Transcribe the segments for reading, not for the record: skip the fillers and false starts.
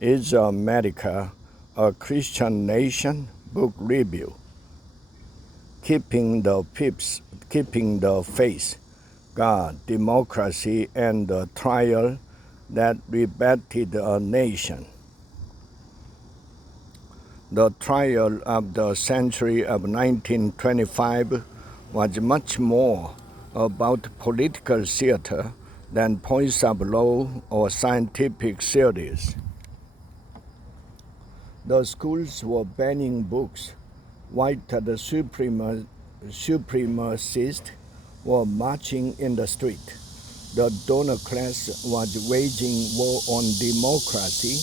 Is America a Christian nation? Book review. Keeping the faith, God, democracy, and the trial that rebutted a nation. The trial of the century of 1925 was much more about political theater than points of law or scientific theories. The schools were banning books, while the supremacists were marching in the street. The donor class was waging war on democracy.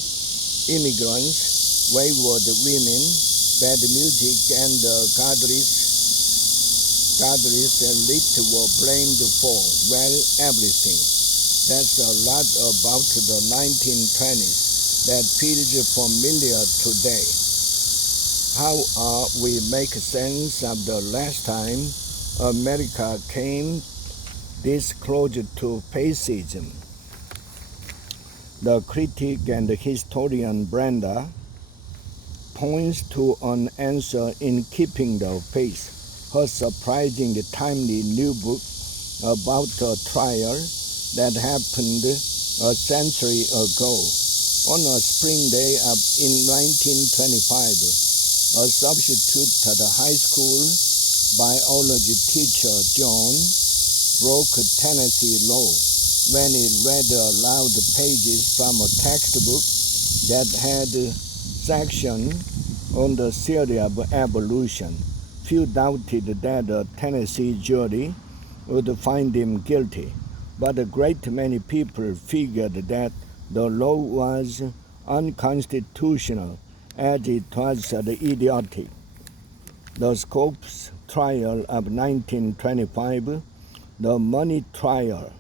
Immigrants, wayward women, bad music, and the Gadris elite were blamed for, well, everything. That's a lot about the 1920s that feels familiar today. How we make sense of the last time America came this close to fascism? The critic and historian Brenda points to an answer in Keeping the Faith, her surprisingly timely new book about a trial that happened a century ago. On a spring day in 1925, a substitute at the high school biology teacher, John, broke Tennessee law when he read aloud pages from a textbook that had a section on the theory of evolution. Few doubted that a Tennessee jury would find him guilty, but a great many people figured that the law was unconstitutional as it was idiotic. The Scopes trial of 1925, the money trial,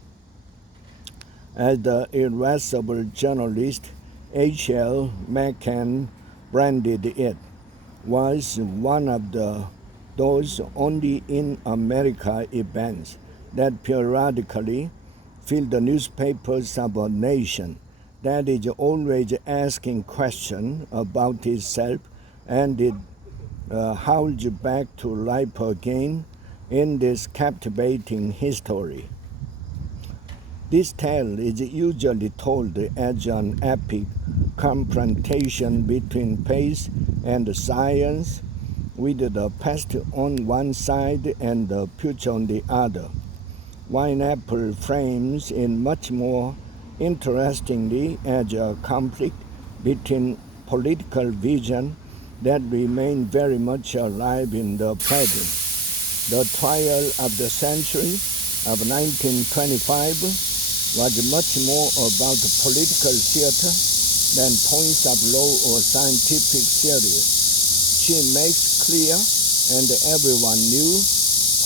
as the irascible journalist H.L. McCann branded it, was one of those only in America events that periodically fill the newspapers of a nation that is always asking questions about itself, and it howls back to life again in this captivating history. This tale is usually told as an epic confrontation between faith and science, with the past on one side and the future on the other. Pineapple frames it much more interestingly as a conflict between political vision that remain very much alive in the present. The trial of the century of 1925 was much more about political theater than points of law or scientific theory. She makes clear, and everyone knew,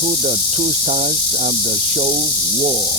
who the two stars of the show were.